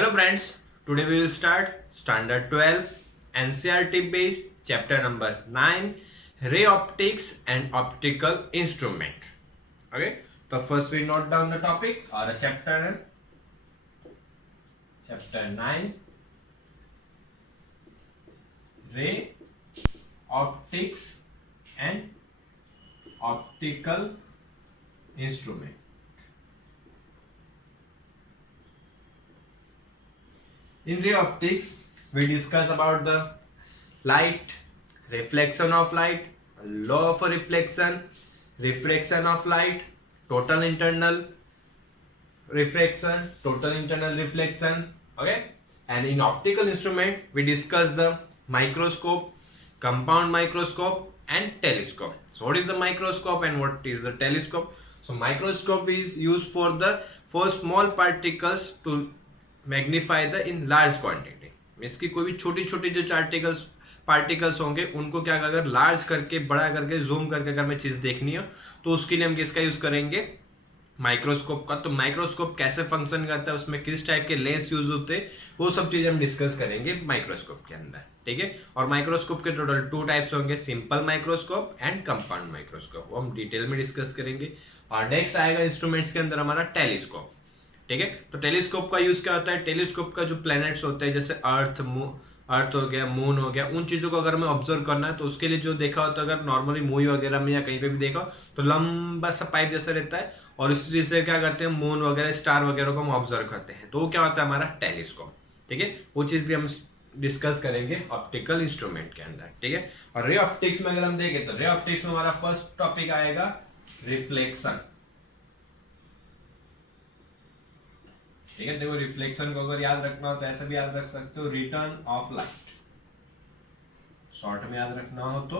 Hello friends, today we will start standard 12 NCERT based chapter number 9 ray optics and optical instrument. Okay, so first we note down the topic or a chapter 9 ray optics and optical instrument. In ray optics, we discuss about the light, reflection of light, law of reflection, refraction of light, total internal reflection, total internal reflection. Okay, and in optical instrument, we discuss the microscope, compound microscope, and telescope. So, what is the microscope and what is the telescope? So, microscope is used for small particles to magnify the in large quantity. Means की कोई भी छोटी छोटी जो particles होंगे उनको क्या अगर लार्ज करके बड़ा करके जूम करके अगर मैं चीज देखनी हो तो उसके लिए हम किसका यूज करेंगे, माइक्रोस्कोप का। तो माइक्रोस्कोप कैसे फंक्शन करता है, उसमें किस टाइप के लेंस यूज होते हैं, वो सब चीजें हम डिस्कस करेंगे माइक्रोस्कोप के अंदर। ठीक है, और माइक्रोस्कोप के टोटल 2 टाइप्स होंगे, simple microscope and compound microscope, वो हम डिटेल में डिस्कस करेंगे। और नेक्स्ट आएगा इंस्ट्रूमेंट्स के अंदर हमारा टेलीस्कोप। ठीक है, तो टेलीस्कोप का यूज क्या होता है, टेलीस्कोप का जो प्लैनेट्स होते हैं जैसे अर्थ हो गया, मून हो गया, उन चीजों को अगर हमें ऑब्जर्व करना है तो उसके लिए जो देखा होता है, अगर नॉर्मली मूवी वगैरह में या कहीं पे भी देखा तो लंबा सा पाइप जैसा रहता है और इस चीज से क्या करते हैं, मून वगैरह स्टार वगैरह को हम ऑब्जर्व करते हैं, तो वो क्या होता है हमारा टेलीस्कोप। ठीक है, वो चीज भी हम डिस्कस करेंगे ऑप्टिकल इंस्ट्रूमेंट के अंदर। ठीक है, और रे ऑप्टिक्स में अगर हम देखें तो रे ऑप्टिक्स में हमारा फर्स्ट टॉपिक आएगा रिफ्लेक्शन। ठीक है, देखो रिफ्लेक्शन को अगर याद रखना हो तो ऐसे भी याद रख सकते हो, रिटर्न ऑफ लाइट। शॉर्ट में याद रखना हो तो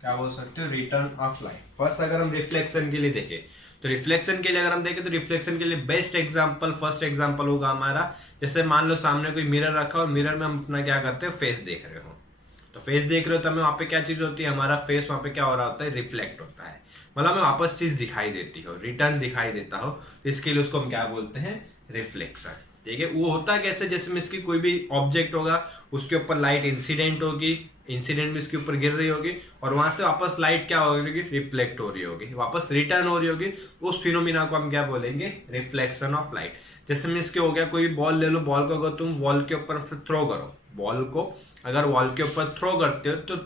क्या बोल सकते हो, रिटर्न ऑफ लाइट। फर्स्ट अगर हम रिफ्लेक्शन के लिए देखें तो रिफ्लेक्शन के लिए अगर हम देखें तो रिफ्लेक्शन के लिए बेस्ट एग्जांपल, फर्स्ट एग्जांपल होगा हमारा, जैसे मान लो सामने कोई मिरर रखा और मिरर में हम अपना क्या करते हैं, फेस देख रहे हो। तो फेस देख रहे हो तो हमें वहां पे क्या चीज होती है, हमारा फेस वहां पे क्या हो रहा होता है, रिफ्लेक्ट होता है, मतलब हमें वापस चीज दिखाई देती हो, रिटर्न दिखाई देता हो, तो इसके लिए उसको हम क्या बोलते हैं, रिफ्लेक्शन। ठीक है, वो होता है कैसे, जैसे इसकी कोई भी ऑब्जेक्ट होगा उसके ऊपर लाइट इंसिडेंट होगी, इंसिडेंट भी इसके ऊपर गिर रही होगी और वहां से वापस लाइट क्या होगी, रिफ्लेक्ट हो रही होगी, वापस रिटर्न हो रही होगी, उस फिनोमिना को हम क्या बोलेंगे, रिफ्लेक्शन ऑफ लाइट। जैसे मीन्स के हो गया, कोई बॉल ले लो, बॉल को अगर तुम वॉल के ऊपर थ्रो करो, बॉल को अगर वॉल के ऊपर थ्रो करते हो तो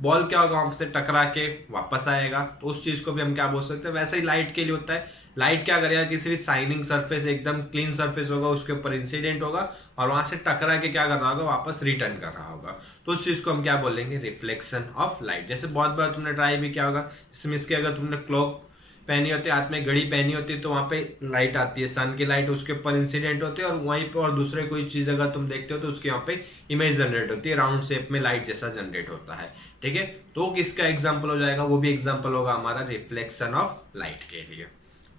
बॉल क्या होगा, वहां से टकरा के वापस आएगा, तो उस चीज को भी हम क्या बोल सकते हैं। वैसे ही लाइट के लिए होता है, लाइट क्या करेगा, किसी भी शाइनिंग सरफेस, एकदम क्लीन सरफेस होगा, उसके ऊपर इंसिडेंट होगा और वहां से टकरा के क्या कर रहा होगा, वापस रिटर्न कर रहा होगा, तो उस चीज को हम क्या बोलेंगे, रिफ्लेक्शन ऑफ लाइट। जैसे बहुत बार तुमने ट्राई भी किया होगा, इसमें इसके अगर तुमने क्लॉक पहनी होती है, हाथ में घड़ी पहनी होती है, तो वहां पे लाइट आती है, सन की लाइट, उसके ऊपर इंसिडेंट होती है और वहीं पे और दूसरे कोई चीज अगर तुम देखते हो तो उसके यहाँ पे इमेज जनरेट होती है, राउंड शेप में लाइट जैसा जनरेट होता है। ठीक है, तो किसका एग्जाम्पल हो जाएगा, वो भी एग्जाम्पल होगा हमारा रिफ्लेक्शन ऑफ लाइट के लिए।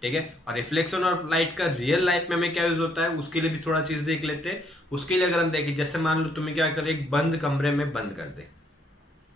ठीक है, और रिफ्लेक्शन ऑफ लाइट का रियल लाइफ में हमें क्या यूज होता है, उसके लिए भी थोड़ा चीज देख लेते हैं। उसके लिए अगर हम देखें, जैसे मान लो तुम्हें क्या करे, एक बंद कमरे में बंद कर दे,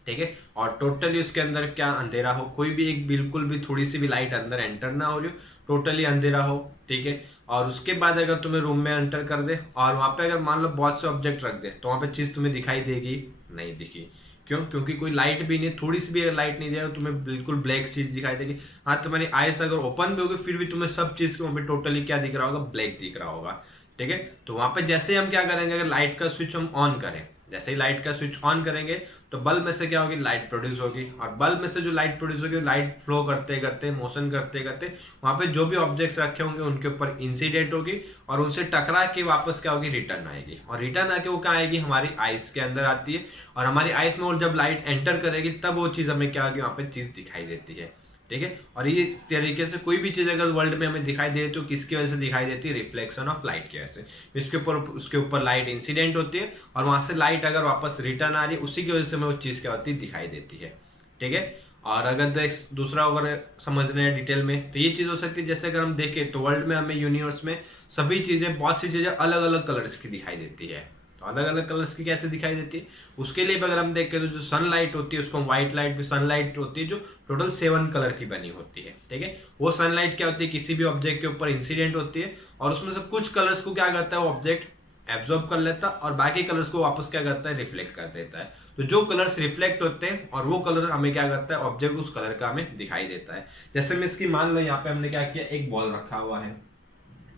ठीक है, और टोटली उसके अंदर क्या अंधेरा हो, कोई भी एक बिल्कुल भी थोड़ी सी भी लाइट अंदर एंटर ना हो रही हो, टोटली अंधेरा हो। ठीक है, और उसके बाद अगर तुम्हें रूम में एंटर कर दे और वहां पे अगर मान लो बहुत से ऑब्जेक्ट रख दे, तो वहां पे चीज तुम्हें दिखाई देगी, नहीं दिखी। क्यों, क्योंकि कोई लाइट भी नहीं, थोड़ी सी भी अगर लाइट नहीं जाए तुम्हें बिल्कुल ब्लैक चीज दिखाई देगी। हाँ, तुम्हारी आईज अगर ओपन भी होगी फिर भी तुम्हें सब चीज वहां पे टोटली क्या दिख रहा होगा, ब्लैक दिख रहा होगा। ठीक है, तो वहां पे जैसे हम क्या करेंगे, अगर लाइट का स्विच हम ऑन करें, जैसे ही लाइट का स्विच ऑन करेंगे तो बल्ब में से क्या होगी, लाइट प्रोड्यूस होगी, और बल्ब में से जो लाइट प्रोड्यूस होगी, लाइट फ्लो करते करते, मोशन करते करते वहां पे जो भी ऑब्जेक्ट्स रखे होंगे उनके ऊपर इंसिडेंट होगी और उनसे टकरा के वापस क्या होगी, रिटर्न आएगी, और रिटर्न आके वो क्या आएगी, हमारी आइस के अंदर आती है, और हमारी आइस में और जब लाइट एंटर करेगी तब वो चीज हमें क्या होगी, वहां पे चीज दिखाई देती है। ठीक है, और ये तरीके से कोई भी चीज अगर वर्ल्ड में हमें दिखाई दे तो किसकी वजह से दिखाई देती है, रिफ्लेक्शन ऑफ लाइट की वजह से। उसके ऊपर लाइट इंसिडेंट होती है और वहां से लाइट अगर वापस रिटर्न आ रही है, उसी की वजह से हमें वो चीज क्या होती है, दिखाई देती है। ठीक है, और अगर दूसरा अगर समझना है डिटेल में तो ये चीज हो सकती है, जैसे अगर हम देखें तो वर्ल्ड में हमें यूनिवर्स में सभी चीजें, बहुत सी चीजें अलग अलग कलर्स की दिखाई देती है। तो अलग अलग कलर्स की कैसे दिखाई देती है, उसके लिए अगर हम देखें तो जो सनलाइट होती है उसको व्हाइट लाइट भी सनलाइट होती है, जो टोटल 7 कलर की बनी होती है। ठीक है, वो सनलाइट क्या होती है, किसी भी ऑब्जेक्ट के ऊपर इंसिडेंट होती है और उसमें से कुछ कलर्स को क्या करता है वो ऑब्जेक्ट एब्जॉर्ब कर लेता और बाकी कलर्स को वापस क्या करता है, रिफ्लेक्ट कर देता है। तो जो कलर्स रिफ्लेक्ट होते हैं और वो कलर हमें क्या करता है, ऑब्जेक्ट उस कलर का हमें दिखाई देता है। जैसे मैं इसकी मान लो यहाँ पे हमने क्या किया, एक बॉल रखा हुआ है,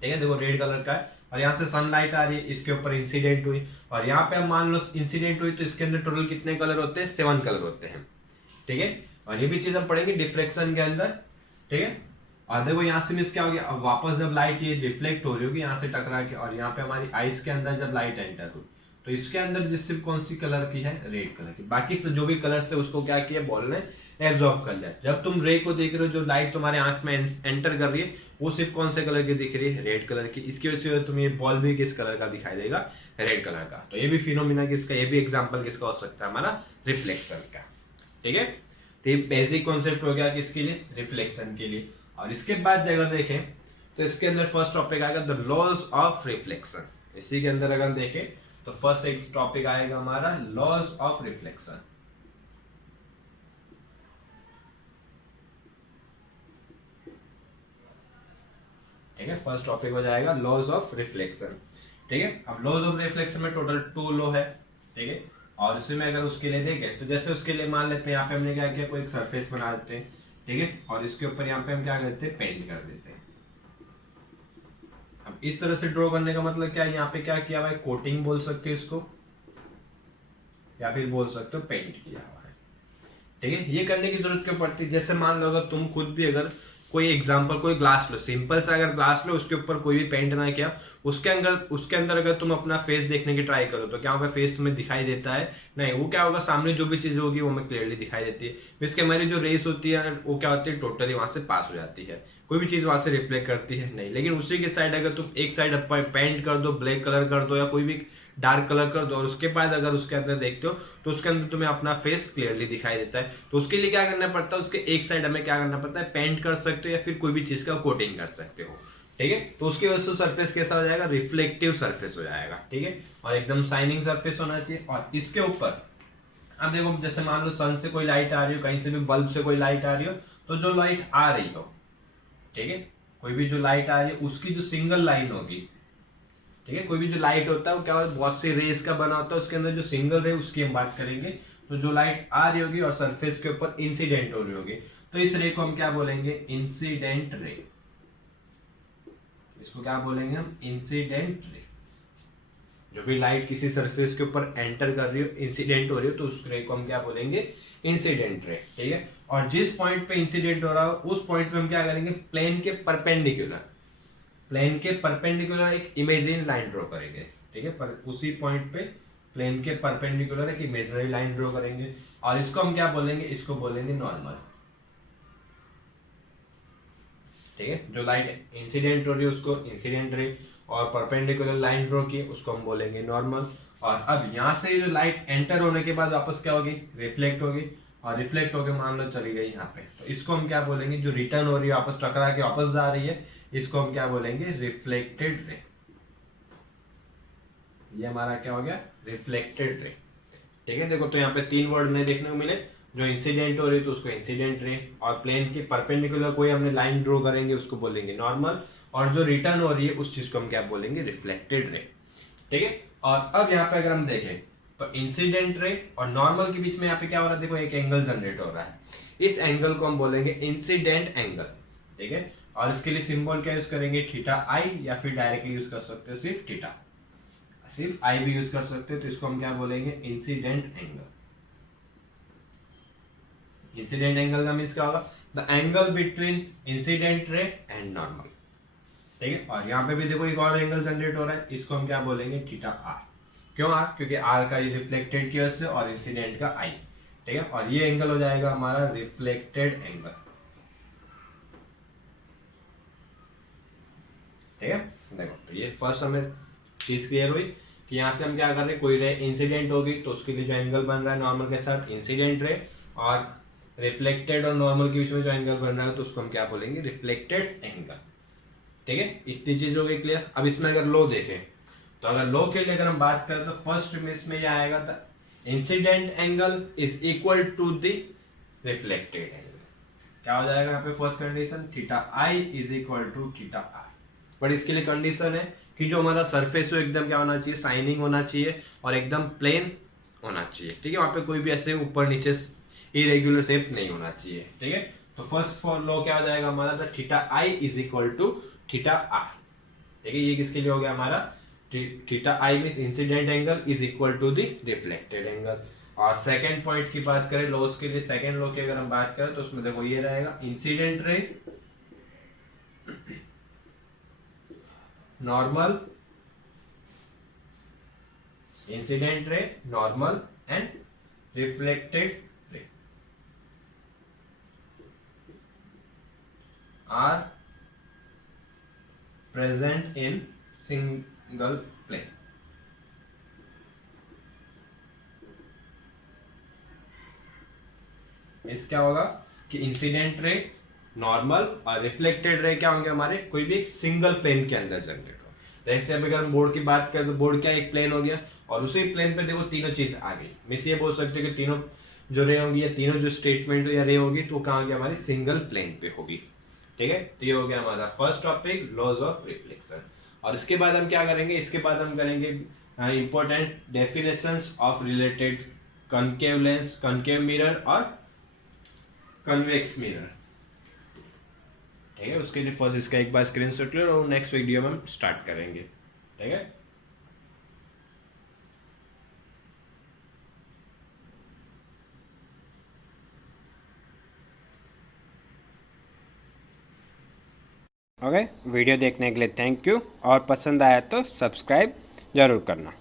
ठीक है, देखो रेड कलर का है और यहाँ से सनलाइट आ रही है, इसके ऊपर इंसिडेंट हुई और यहाँ पे हम मान लो इंसिडेंट हुई तो इसके अंदर टोटल कितने कलर होते हैं, 7 कलर होते हैं, ठीक है। और ये भी चीज हम पढ़ेंगे डिफ्रेक्शन के अंदर, ठीक है। और देखो यहाँ से मिस क्या हो गया, अब वापस जब लाइट ये रिफ्लेक्ट हो रही होगी यहाँ से टकरा के और यहाँ पे हमारी आइस के अंदर जब लाइट एंटर हुई तो इसके अंदर जिससे कौन सी कलर की है, रेड कलर की, बाकी से जो भी कलर्स थे उसको क्या किया, बॉल ने एब्जॉर्ब कर लिया। जब तुम रे को देख रहे हो, जो लाइट तुम्हारे आंख में एंटर कर रही है वो सिर्फ कौन से कलर की दिख रही है, रेड कलर की। इसकी वजह से तुम्हें बॉल भी किस कलर का दिखाई देगा, रेड कलर का। तो ये भी फिनोमिना किसका, ये भी एग्जाम्पल किसका हो सकता है, हमारा रिफ्लेक्शन का, ठीक है। तो ये बेसिक कॉन्सेप्ट हो गया किसके लिए, रिफ्लेक्शन के लिए। और इसके बाद अगर देखें तो इसके अंदर फर्स्ट टॉपिक आएगा द लॉज ऑफ रिफ्लेक्शन। इसी के अंदर अगर देखें तो फर्स्ट एक टॉपिक आएगा हमारा लॉज ऑफ रिफ्लेक्शन, ठीक है। फर्स्ट टॉपिक हो जाएगा लॉज ऑफ रिफ्लेक्शन, ठीक है। अब लॉज ऑफ रिफ्लेक्शन में टोटल 2 लॉ है, ठीक है। और इसमें अगर उसके लिए देखें तो जैसे उसके लिए मान लेते हैं यहाँ पे हमने क्या किया, कोई एक सरफेस बना देते हैं, ठीक है, और इसके ऊपर यहाँ पे हम क्या करते हैं, पेंट कर देते हैं। अब इस तरह से ड्रॉ करने का मतलब क्या है, यहाँ पे क्या किया हुआ है, कोटिंग बोल सकते हो इसको या फिर बोल सकते हो पेंट किया हुआ है, ठीक है। ये करने की जरूरत क्यों पड़ती है, जैसे मान लो अगर तुम खुद भी अगर कोई एग्जांपल, कोई ग्लास लो, सिंपल सा अगर ग्लास लो, उसके ऊपर कोई भी पेंट ना किया, उसके अंदर अगर तुम अपना फेस देखने की ट्राई करो तो क्या होगा, फेस तुम्हें दिखाई देता है, नहीं। वो क्या होगा, सामने जो भी चीज होगी वो हमें क्लियरली दिखाई देती है। इसके हमारी जो रेस होती है वो क्या होती है, टोटली वहां से पास हो जाती है, कोई भी चीज वहां से रिफ्लेक्ट करती है नहीं। लेकिन उसी के साइड अगर तुम एक साइड पेंट कर दो, ब्लैक कलर कर दो या कोई भी डार्क कलर कर दो और उसके बाद अगर उसके अंदर देखते हो तो उसके अंदर तुम्हें अपना फेस क्लियरली दिखाई देता है। तो उसके लिए क्या करना पड़ता है, उसके एक साइड हमें क्या करना पड़ता है, पेंट कर सकते हो या फिर कोई भी चीज का कोटिंग कर सकते हो, ठीक है। तो उसकी वजह से सरफेस कैसा हो जाएगा, रिफ्लेक्टिव सरफेस हो जाएगा, ठीक है। और एकदम शाइनिंग सरफेस होना चाहिए। और इसके ऊपर अब देखो जैसे मान लो सन से कोई लाइट आ रही हो, कहीं से भी बल्ब से कोई लाइट आ रही हो, तो जो लाइट आ रही हो, ठीक है, कोई भी जो लाइट आ रही है उसकी जो सिंगल लाइन होगी, ठीक है, कोई भी जो लाइट होता है वो क्या होता है, बहुत सी रेस का बना होता है, उसके अंदर जो सिंगल रे उसकी हम बात करेंगे। तो जो लाइट आ रही होगी और सरफेस के ऊपर इंसिडेंट हो रही होगी तो इस रे को हम क्या बोलेंगे, इंसिडेंट रे। इसको क्या बोलेंगे हम, इंसिडेंट रे। जो भी लाइट किसी सरफेस के ऊपर एंटर कर रही हो, इंसिडेंट हो रही हो, तो उस रे को हम क्या बोलेंगे, इंसिडेंट रे, ठीक है। और जिस पॉइंट पे इंसिडेंट हो रहा हो उस पॉइंट पे हम क्या करेंगे, प्लेन के परपेंडिकुलर, प्लेन के परपेंडिकुलर एक इमेजिनरी लाइन ड्रॉ करेंगे, ठीक है। पर उसी पॉइंट पे प्लेन के परपेंडिकुलर एक इमेजिनरी लाइन ड्रॉ करेंगे और इसको हम क्या बोलेंगे, इसको बोलेंगे नॉर्मल, ठीक है। जो लाइट इंसिडेंट हो रही है उसको इंसिडेंट रे और परपेंडिकुलर लाइन ड्रॉ की उसको हम बोलेंगे नॉर्मल। और अब यहाँ से जो लाइट एंटर होने के बाद वापस क्या होगी, रिफ्लेक्ट होगी और रिफ्लेक्ट होकर मान लो चली गई यहाँ पे, तो इसको हम क्या बोलेंगे, जो रिटर्न हो रही है वापस टकरा के वापस जा रही है, इसको हम क्या बोलेंगे, रिफ्लेक्टेड रे। ये हमारा क्या हो गया, रिफ्लेक्टेड रे, ठीक है। देखो तो यहाँ पे 3 वर्ड में देखने को मिले, जो इंसिडेंट हो रही है तो उसको इंसिडेंट रे, और प्लेन के परपेंडिकुलर कोई हमने लाइन ड्रॉ करेंगे उसको बोलेंगे नॉर्मल, और जो रिटर्न हो रही है उस चीज को हम क्या बोलेंगे, रिफ्लेक्टेड रे, ठीक है। और अब यहाँ पे अगर हम देखें तो इंसिडेंट रे और नॉर्मल के बीच में यहाँ पे क्या हो रहा है, देखो एक एंगल जनरेट हो रहा है, इस एंगल को हम बोलेंगे इंसिडेंट एंगल, ठीक है। और इसके लिए सिंबल क्या यूज करेंगे, थीटा आई, या फिर डायरेक्टली यूज कर सकते हो सिर्फ थीटा, सिर्फ आई भी यूज कर सकते हो, तो इसको हम क्या बोलेंगे, इंसिडेंट एंगल। इंसिडेंट एंगल का मीन्स क्या होगा, the angle between incident ray and normal, ठीक है। और यहाँ पे भी देखो एक और एंगल जनरेट हो रहा है, इसको हम क्या बोलेंगे, थीटा आर। क्यों आर, क्योंकि आर का ये रिफ्लेक्टेड की वजह से और इंसिडेंट का आई, ठीक है। और ये एंगल हो जाएगा हमारा रिफ्लेक्टेड एंगल, ठीक है। देखो तो ये फर्स्ट हमें चीज क्लियर हुई कि यहाँ से हम क्या कर रहे हैं, कोई रे इंसिडेंट होगी तो उसके लिए जो एंगल बन रहा है नॉर्मल के साथ इंसिडेंट रे, और रिफ्लेक्टेड और नॉर्मल के बीच में जो एंगल बन रहा है तो उसको हम क्या बोलेंगे, रिफ्लेक्टेड एंगल, ठीक है। इतनी चीज हो गई क्लियर। अब इसमें अगर लो देखें तो अगर लो के लिए अगर हम बात करें तो फर्स्ट में इसमें यह आएगा the incident angle is equal to the reflected angle. क्या हो जाएगा यहाँ पे first condition, theta I is equal to theta R. But इसके लिए कंडीशन है कि जो हमारा सरफेस है एकदम क्या होना चाहिए, शाइनिंग होना चाहिए और एकदम प्लेन होना चाहिए। ठीक है, वहां पे कोई भी ऐसे ऊपर नीचे इरेग्युलर शेप नहीं होना चाहिए। ठीक है, तो फर्स्ट लॉ क्या हो जाएगा हमारा, the theta I is equal to theta R. ठीक है, ये किसके लिए हो गया हमारा, theta I means incident angle is equal to the reflected angle. और सेकंड पॉइंट की बात करें लॉस के लिए, सेकंड लॉ की अगर हम बात करें तो उसमें देखो ये रहेगा, incident ray normal, incident ray normal and reflected ray are present in single plane। इस क्या होगा कि इंसिडेंट रे, नॉर्मल और रिफ्लेक्टेड रे क्या होंगे हमारे, कोई भी एक सिंगल प्लेन के अंदर जनरेट हो। जैसे अगर हम बोर्ड की बात करें तो बोर्ड क्या एक प्लेन हो गया और उसी प्लेन पे देखो तीनों चीज आ गई। मिस ये बोल सकते हो कि तीनों जो रे होंगी या तीनों जो स्टेटमेंट या रे होगी तो कहाँ होगी, हमारी सिंगल प्लेन पे होगी। ठीक है, तो ये हो गया हमारा first topic, laws of reflection. और इसके बाद हम क्या करेंगे, इसके बाद हम करेंगे important definitions of related concave lens, concave mirror और कन्वेक्स मिरर। ठीक है, उसके लिए फर्स्ट इसका एक बार स्क्रीनशॉट लो और नेक्स्ट वीडियो में हम स्टार्ट करेंगे। ठीक है, ओके, वीडियो देखने के लिए थैंक यू और पसंद आया तो सब्सक्राइब जरूर करना।